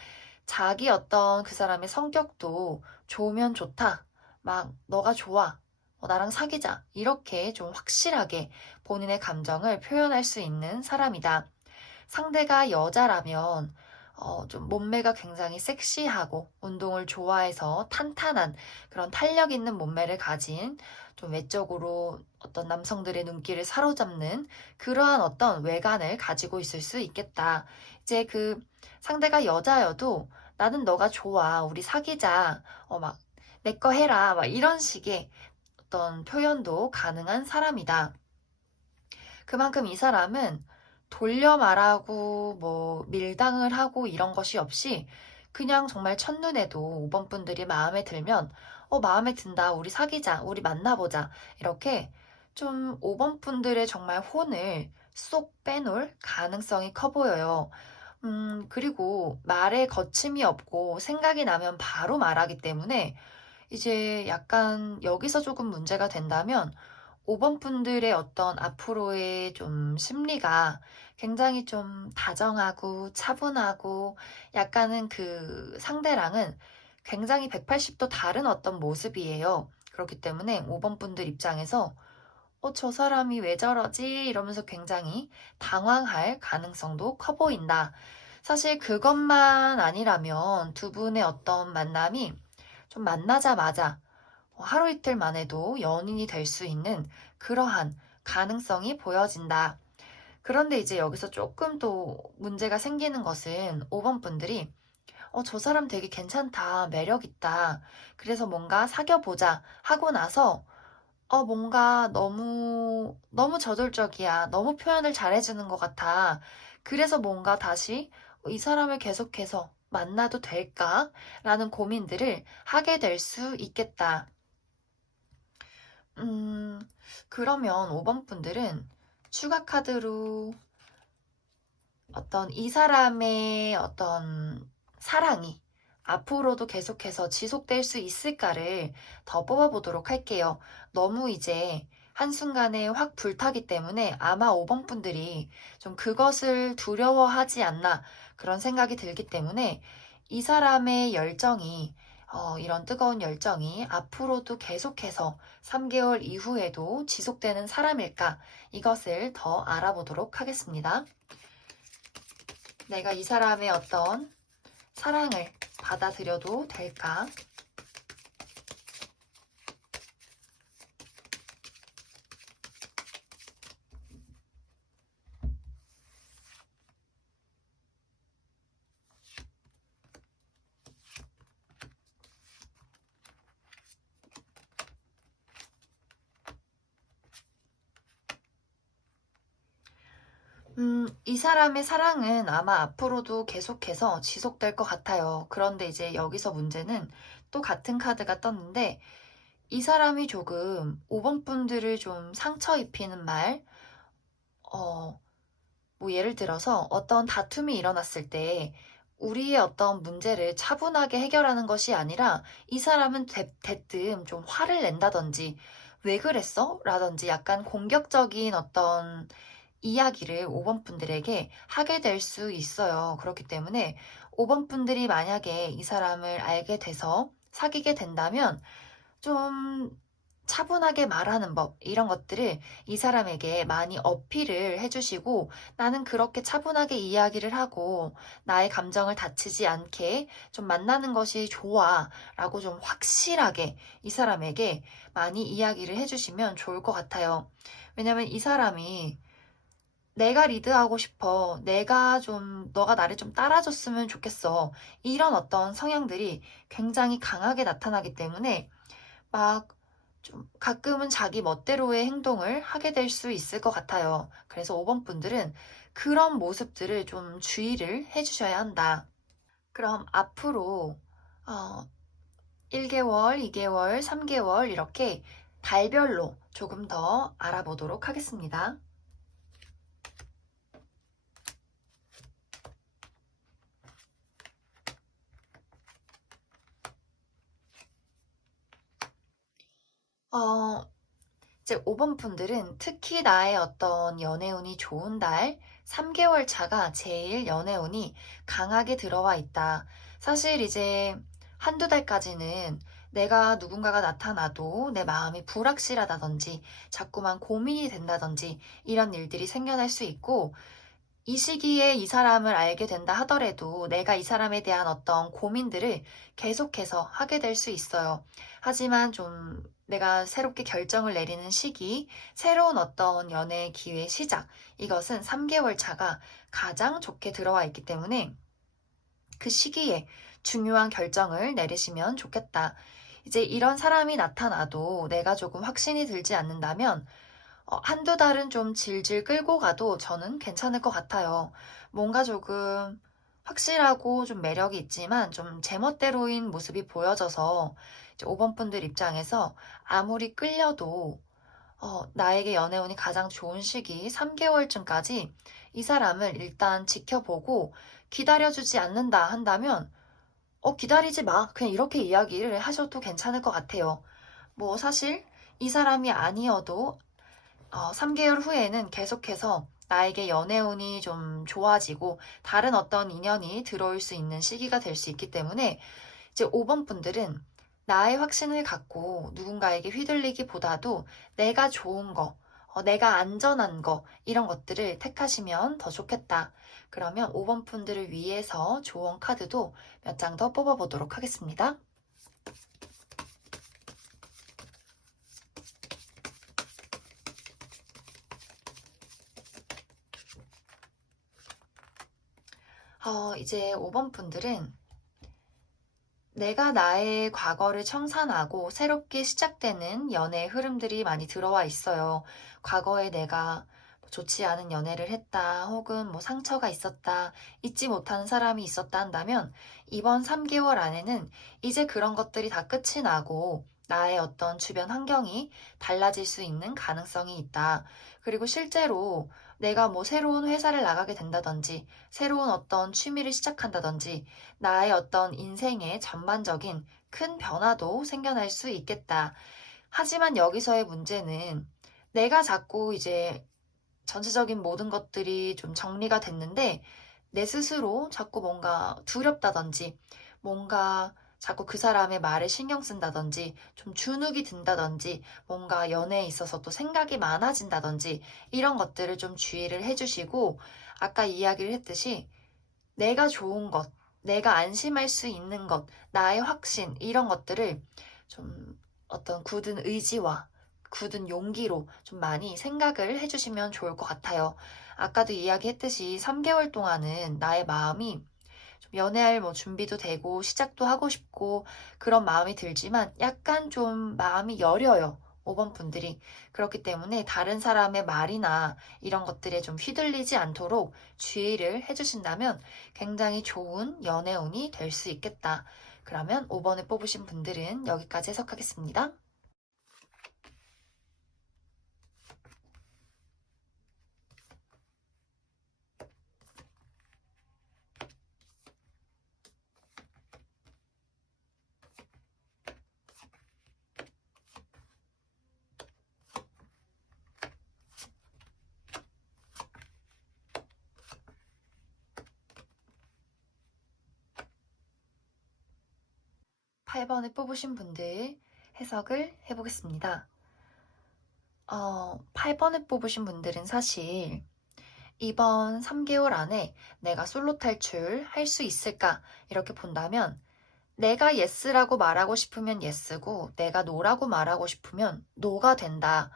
자기 어떤 그 사람의 성격도 좋으면 좋다. 막 너가 좋아. 나랑 사귀자. 이렇게 좀 확실하게 본인의 감정을 표현할 수 있는 사람이다. 상대가 여자라면 좀 몸매가 굉장히 섹시하고 운동을 좋아해서 탄탄한 그런 탄력 있는 몸매를 가진 좀 외적으로 어떤 남성들의 눈길을 사로잡는 그러한 어떤 외관을 가지고 있을 수 있겠다. 이제 그 상대가 여자여도 나는 너가 좋아. 우리 사귀자. 막 내 거 해라. 막 이런 식의 어떤 표현도 가능한 사람이다. 그만큼 이 사람은 돌려 말하고 뭐 밀당을 하고 이런 것이 없이 그냥 정말 첫눈에도 5번 분들이 마음에 들면 마음에 든다. 우리 사귀자. 우리 만나보자. 이렇게 좀 5번 분들의 정말 혼을 쏙 빼놓을 가능성이 커 보여요. 그리고 말에 거침이 없고 생각이 나면 바로 말하기 때문에 이제 약간 여기서 조금 문제가 된다면 5번 분들의 어떤 앞으로의 좀 심리가 굉장히 좀 다정하고 차분하고 약간은 그 상대랑은 굉장히 180도 다른 어떤 모습이에요. 그렇기 때문에 5번 분들 입장에서 저 사람이 왜 저러지? 이러면서 굉장히 당황할 가능성도 커 보인다. 사실 그것만 아니라면 두 분의 어떤 만남이 좀 만나자마자 하루 이틀 만에도 연인이 될 수 있는 그러한 가능성이 보여진다. 그런데 이제 여기서 조금 또 문제가 생기는 것은 5번 분들이 저 사람 되게 괜찮다, 매력 있다. 그래서 뭔가 사귀어보자 하고 나서 뭔가 너무 저돌적이야. 너무 표현을 잘해주는 것 같아. 그래서 뭔가 다시 이 사람을 계속해서 만나도 될까? 라는 고민들을 하게 될 수 있겠다. 음, 그러면 5번 분들은 추가 카드로 어떤 이 사람의 어떤 사랑이 앞으로도 계속해서 지속될 수 있을까를 더 뽑아보도록 할게요. 너무 이제 한순간에 확 불타기 때문에 아마 5번 분들이 좀 그것을 두려워하지 않나 그런 생각이 들기 때문에 이 사람의 열정이 이런 뜨거운 열정이 앞으로도 계속해서 3개월 이후에도 지속되는 사람일까 이것을 더 알아보도록 하겠습니다. 내가 이 사람의 어떤 사랑을 받아들여도 될까? 이 사람의 사랑은 아마 앞으로도 계속해서 지속될 것 같아요. 그런데 이제 여기서 문제는 또 같은 카드가 떴는데 이 사람이 조금 5번 분들을 좀 상처 입히는 말, 뭐 예를 들어서 어떤 다툼이 일어났을 때 우리의 어떤 문제를 차분하게 해결하는 것이 아니라 이 사람은 대뜸 좀 화를 낸다든지 왜 그랬어? 라든지 약간 공격적인 어떤 이야기를 5번 분들에게 하게 될 수 있어요. 그렇기 때문에 5번 분들이 만약에 이 사람을 알게 돼서 사귀게 된다면 좀 차분하게 말하는 법, 이런 것들을 이 사람에게 많이 어필을 해주시고 나는 그렇게 차분하게 이야기를 하고 나의 감정을 다치지 않게 좀 만나는 것이 좋아 라고 좀 확실하게 이 사람에게 많이 이야기를 해주시면 좋을 것 같아요. 왜냐면 이 사람이 내가 리드하고 싶어. 너가 나를 좀 따라줬으면 좋겠어. 이런 어떤 성향들이 굉장히 강하게 나타나기 때문에 막 좀 가끔은 자기 멋대로의 행동을 하게 될 수 있을 것 같아요. 그래서 5번 분들은 그런 모습들을 좀 주의를 해주셔야 한다. 그럼 앞으로 1개월, 2개월, 3개월 이렇게 달별로 조금 더 알아보도록 하겠습니다. 어, 이제 5번 분들은 특히 나의 어떤 연애운이 좋은 달 3개월 차가 제일 연애운이 강하게 들어와 있다. 사실 이제 한두 달까지는 내가 누군가가 나타나도 내 마음이 불확실하다든지 자꾸만 고민이 된다든지 이런 일들이 생겨날 수 있고 이 시기에 이 사람을 알게 된다 하더라도 내가 이 사람에 대한 어떤 고민들을 계속해서 하게 될 수 있어요. 하지만 좀 내가 새롭게 결정을 내리는 시기, 새로운 어떤 연애 기회 시작, 이것은 3개월 차가 가장 좋게 들어와 있기 때문에 그 시기에 중요한 결정을 내리시면 좋겠다. 이제 이런 사람이 나타나도 내가 조금 확신이 들지 않는다면 한두 달은 좀 질질 끌고 가도 저는 괜찮을 것 같아요. 뭔가 조금 확실하고 좀 매력이 있지만 좀 제멋대로인 모습이 보여져서 이제 5번 분들 입장에서 아무리 끌려도 나에게 연애운이 가장 좋은 시기 3개월쯤까지 이 사람을 일단 지켜보고 기다려주지 않는다 한다면 기다리지 마. 그냥 이렇게 이야기를 하셔도 괜찮을 것 같아요. 뭐 사실 이 사람이 아니어도 3개월 후에는 계속해서 나에게 연애운이 좀 좋아지고 다른 어떤 인연이 들어올 수 있는 시기가 될 수 있기 때문에 이제 5번 분들은 나의 확신을 갖고 누군가에게 휘둘리기보다도 내가 좋은 거, 내가 안전한 거, 이런 것들을 택하시면 더 좋겠다. 그러면 5번 분들을 위해서 조언 카드도 몇 장 더 뽑아보도록 하겠습니다. 이제 5번 분들은 내가 나의 과거를 청산하고 새롭게 시작되는 연애 흐름들이 많이 들어와 있어요. 과거에 내가 뭐 좋지 않은 연애를 했다, 혹은 뭐 상처가 있었다, 잊지 못하는 사람이 있었다 한다면 이번 3개월 안에는 이제 그런 것들이 다 끝이 나고 나의 어떤 주변 환경이 달라질 수 있는 가능성이 있다. 그리고 실제로 내가 뭐 새로운 회사를 나가게 된다든지, 새로운 어떤 취미를 시작한다든지, 나의 어떤 인생의 전반적인 큰 변화도 생겨날 수 있겠다. 하지만 여기서의 문제는 내가 자꾸 이제 전체적인 모든 것들이 좀 정리가 됐는데 내 스스로 자꾸 뭔가 두렵다든지 뭔가 자꾸 그 사람의 말에 신경 쓴다든지 좀 주눅이 든다든지 뭔가 연애에 있어서 또 생각이 많아진다든지 이런 것들을 좀 주의를 해주시고 아까 이야기를 했듯이 내가 좋은 것, 내가 안심할 수 있는 것, 나의 확신, 이런 것들을 좀 어떤 굳은 의지와 굳은 용기로 좀 많이 생각을 해주시면 좋을 것 같아요. 아까도 이야기했듯이 3개월 동안은 나의 마음이 좀 연애할 뭐 준비도 되고 시작도 하고 싶고 그런 마음이 들지만 약간 좀 마음이 여려요. 5번 분들이. 그렇기 때문에 다른 사람의 말이나 이런 것들에 좀 휘둘리지 않도록 주의를 해주신다면 굉장히 좋은 연애운이 될 수 있겠다. 그러면 5번을 뽑으신 분들은 여기까지 해석하겠습니다. 8번을 뽑으신 분들 해석을 해보겠습니다. 8번을 뽑으신 분들은 사실 이번 3개월 안에 내가 솔로 탈출 할 수 있을까? 이렇게 본다면 내가 예스라고 말하고 싶으면 예스고 내가 노라고 말하고 싶으면 노가 된다.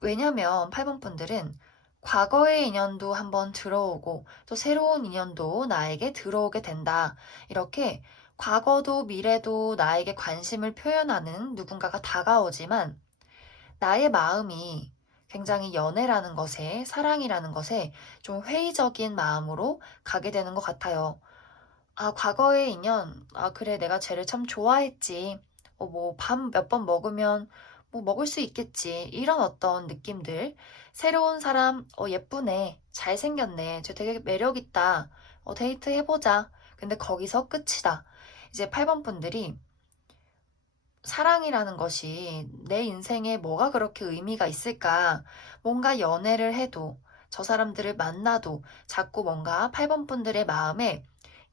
왜냐면 8번 분들은 과거의 인연도 한번 들어오고 또 새로운 인연도 나에게 들어오게 된다. 이렇게 과거도 미래도 나에게 관심을 표현하는 누군가가 다가오지만 나의 마음이 굉장히 연애라는 것에, 사랑이라는 것에 좀 회의적인 마음으로 가게 되는 것 같아요. 아, 과거의 인연, 아, 그래, 내가 쟤를 참 좋아했지. 뭐, 밥 몇 번 먹으면, 뭐, 먹을 수 있겠지. 이런 어떤 느낌들. 새로운 사람, 예쁘네. 잘생겼네. 쟤 되게 매력있다. 데이트 해보자. 근데 거기서 끝이다. 이제 8번 분들이 사랑이라는 것이 내 인생에 뭐가 그렇게 의미가 있을까? 뭔가 연애를 해도 저 사람들을 만나도 자꾸 뭔가 8번 분들의 마음에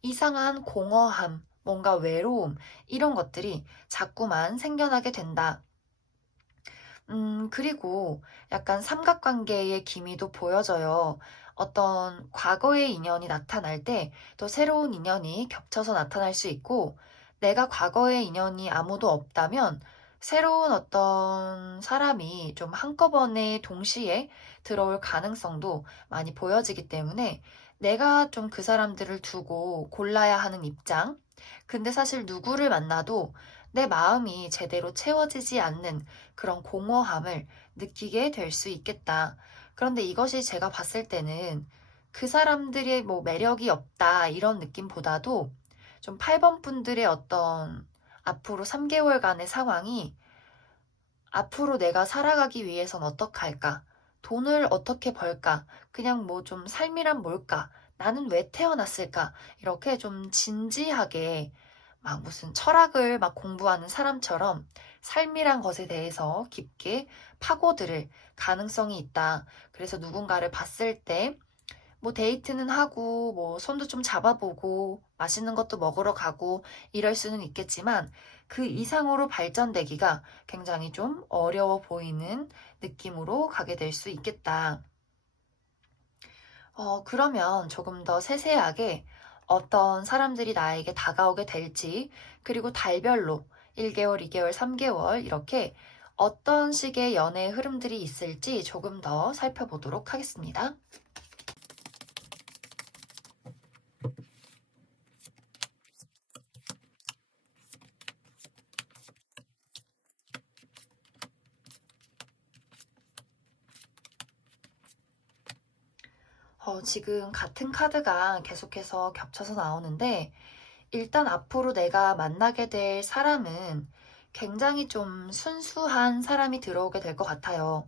이상한 공허함, 뭔가 외로움, 이런 것들이 자꾸만 생겨나게 된다. 그리고 약간 삼각관계의 기미도 보여져요. 어떤 과거의 인연이 나타날 때 또 새로운 인연이 겹쳐서 나타날 수 있고, 내가 과거의 인연이 아무도 없다면 새로운 어떤 사람이 좀 한꺼번에 동시에 들어올 가능성도 많이 보여지기 때문에 내가 좀 그 사람들을 두고 골라야 하는 입장. 근데 사실 누구를 만나도 내 마음이 제대로 채워지지 않는 그런 공허함을 느끼게 될 수 있겠다. 그런데 이것이 제가 봤을 때는 그 사람들의 뭐 매력이 없다 이런 느낌보다도 좀 8번 분들의 어떤 앞으로 3개월간의 상황이 앞으로 내가 살아가기 위해선 어떻게 할까? 돈을 어떻게 벌까? 그냥 뭐 좀 삶이란 뭘까? 나는 왜 태어났을까? 이렇게 좀 진지하게 막 무슨 철학을 막 공부하는 사람처럼 삶이란 것에 대해서 깊게 파고들을 가능성이 있다. 그래서 누군가를 봤을 때 뭐 데이트는 하고 뭐 손도 좀 잡아보고 맛있는 것도 먹으러 가고 이럴 수는 있겠지만 그 이상으로 발전되기가 굉장히 좀 어려워 보이는 느낌으로 가게 될 수 있겠다. 그러면 조금 더 세세하게 어떤 사람들이 나에게 다가오게 될지, 그리고 달별로 1개월, 2개월, 3개월 이렇게 어떤 식의 연애의 흐름들이 있을지 조금 더 살펴보도록 하겠습니다. 지금 같은 카드가 계속해서 겹쳐서 나오는데, 일단 앞으로 내가 만나게 될 사람은 굉장히 좀 순수한 사람이 들어오게 될 것 같아요.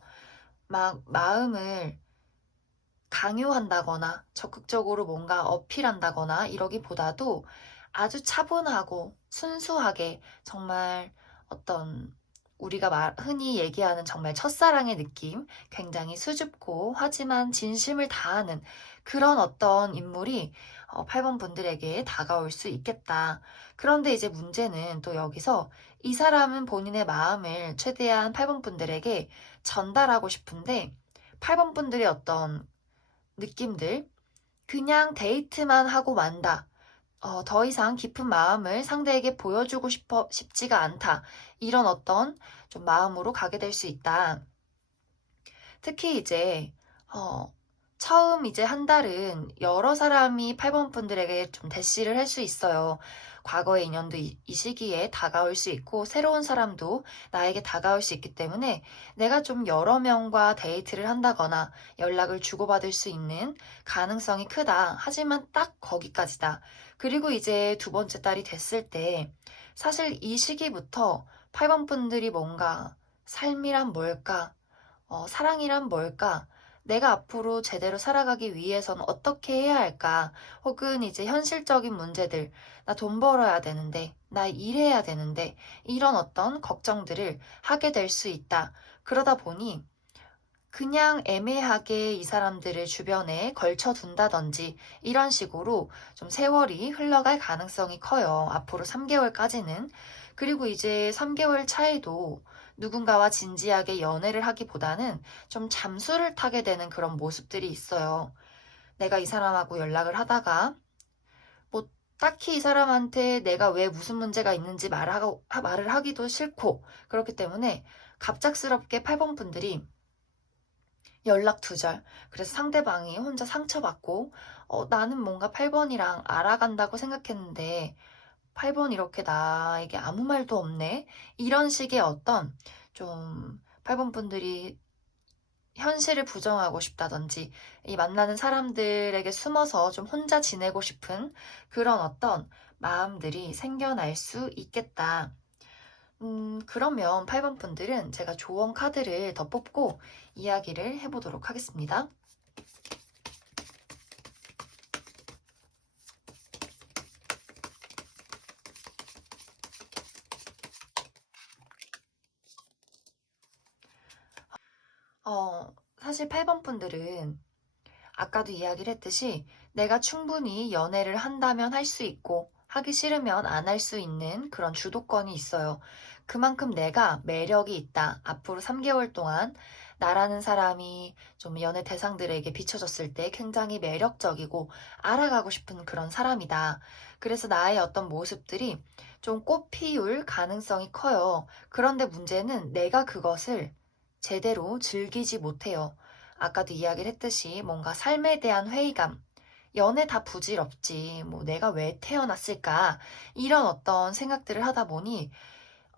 막 마음을 강요한다거나 적극적으로 뭔가 어필한다거나 이러기보다도 아주 차분하고 순수하게 정말 어떤 우리가 흔히 얘기하는 정말 첫사랑의 느낌, 굉장히 수줍고 하지만 진심을 다하는 그런 어떤 인물이 8번 분들에게 다가올 수 있겠다. 그런데 이제 문제는 또 여기서 이 사람은 본인의 마음을 최대한 8번 분들에게 전달하고 싶은데 8번 분들의 어떤 느낌들, 그냥 데이트만 하고 만다. 더 이상 깊은 마음을 상대에게 보여주고 싶지가 않다. 이런 어떤 좀 마음으로 가게 될 수 있다. 특히 이제, 처음 이제 한 달은 여러 사람이 8번 분들에게 좀 대시를 할 수 있어요. 과거의 인연도 이 시기에 다가올 수 있고, 새로운 사람도 나에게 다가올 수 있기 때문에 내가 좀 여러 명과 데이트를 한다거나 연락을 주고받을 수 있는 가능성이 크다. 하지만 딱 거기까지다. 그리고 이제 두 번째 달이 됐을 때, 사실 이 시기부터 8번 분들이 뭔가 삶이란 뭘까? 사랑이란 뭘까? 내가 앞으로 제대로 살아가기 위해선 어떻게 해야 할까? 혹은 이제 현실적인 문제들, 나 돈 벌어야 되는데, 나 일해야 되는데, 이런 어떤 걱정들을 하게 될 수 있다. 그러다 보니 그냥 애매하게 이 사람들을 주변에 걸쳐둔다든지 이런 식으로 좀 세월이 흘러갈 가능성이 커요. 앞으로 3개월까지는. 그리고 이제 3개월 차에도 누군가와 진지하게 연애를 하기보다는 좀 잠수를 타게 되는 그런 모습들이 있어요. 내가 이 사람하고 연락을 하다가 뭐 딱히 이 사람한테 내가 왜 무슨 문제가 있는지 말을 하기도 싫고 그렇기 때문에 갑작스럽게 8번 분들이 연락 두절. 그래서 상대방이 혼자 상처받고, 나는 뭔가 8번이랑 알아간다고 생각했는데, 8번 이렇게 나에게 아무 말도 없네? 이런 식의 어떤, 좀, 8번 분들이 현실을 부정하고 싶다든지, 이 만나는 사람들에게 숨어서 좀 혼자 지내고 싶은 그런 어떤 마음들이 생겨날 수 있겠다. 그러면 8번 분들은 제가 조언 카드를 더 뽑고 이야기를 해보도록 하겠습니다. 사실 8번 분들은 아까도 이야기를 했듯이 내가 충분히 연애를 한다면 할 수 있고 하기 싫으면 안 할 수 있는 그런 주도권이 있어요. 그만큼 내가 매력이 있다. 앞으로 3개월 동안 나라는 사람이 좀 연애 대상들에게 비춰졌을 때 굉장히 매력적이고 알아가고 싶은 그런 사람이다. 그래서 나의 어떤 모습들이 좀 꽃피울 가능성이 커요. 그런데 문제는 내가 그것을 제대로 즐기지 못해요. 아까도 이야기를 했듯이 뭔가 삶에 대한 회의감, 연애 다 부질없지, 뭐 내가 왜 태어났을까, 이런 어떤 생각들을 하다 보니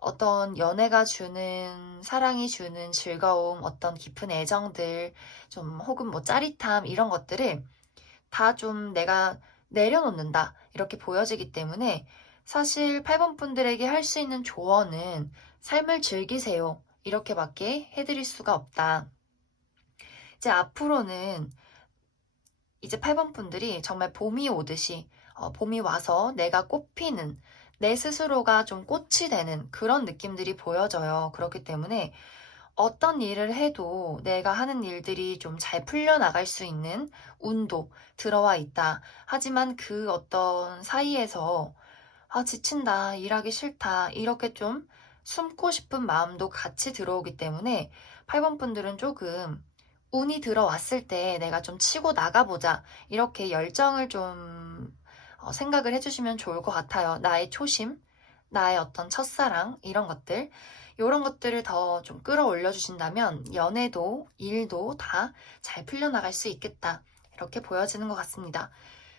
어떤 연애가 주는, 사랑이 주는 즐거움, 어떤 깊은 애정들, 좀 혹은 뭐 짜릿함, 이런 것들을 다 좀 내가 내려놓는다, 이렇게 보여지기 때문에 사실 8번 분들에게 할 수 있는 조언은 삶을 즐기세요. 이렇게밖에 해드릴 수가 없다. 이제 앞으로는 이제 8번 분들이 정말 봄이 오듯이 봄이 와서 내가 꽃피는 내 스스로가 좀 꽃이 되는 그런 느낌들이 보여져요. 그렇기 때문에 어떤 일을 해도 내가 하는 일들이 좀 잘 풀려나갈 수 있는 운도 들어와 있다. 하지만 그 어떤 사이에서 지친다, 일하기 싫다, 이렇게 좀 숨고 싶은 마음도 같이 들어오기 때문에 8번 분들은 조금 운이 들어왔을 때 내가 좀 치고 나가보자. 이렇게 열정을 좀 생각을 해주시면 좋을 것 같아요. 나의 초심, 나의 어떤 첫사랑, 이런 것들. 이런 것들을 더 좀 끌어올려 주신다면 연애도 일도 다 잘 풀려나갈 수 있겠다. 이렇게 보여지는 것 같습니다.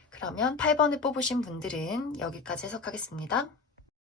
그러면 8번을 뽑으신 분들은 여기까지 해석하겠습니다.